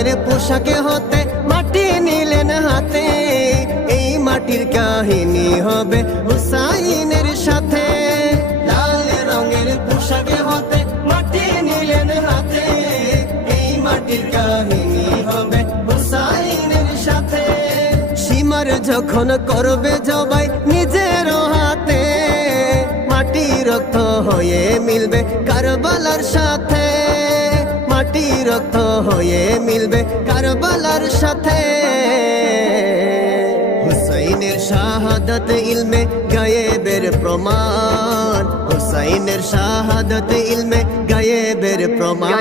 রঙের পোশাকে হতে মাটি নিলেন হাতে। এই মাটির কাহিনী হবে হুসাইনের সাথে। লাল রঙের পোশাকে হতে মাটি নিলেন হাতে। এই মাটির কাহিনী হবে হুসাইনের সাথে। সীমার যখন করবে জবাই নিজের হাতে, মাটি রক্ত হয়ে মিলবে কারবালার সাথে। মাটি রক্ত হয়ে মিলবে কারবালার সাথে। হুসাইনের শাহাদাত ইলমে গায়েবের প্রমাণ। হুসাইনের শাহাদাত ইলমে গায়েবের প্রমাণ।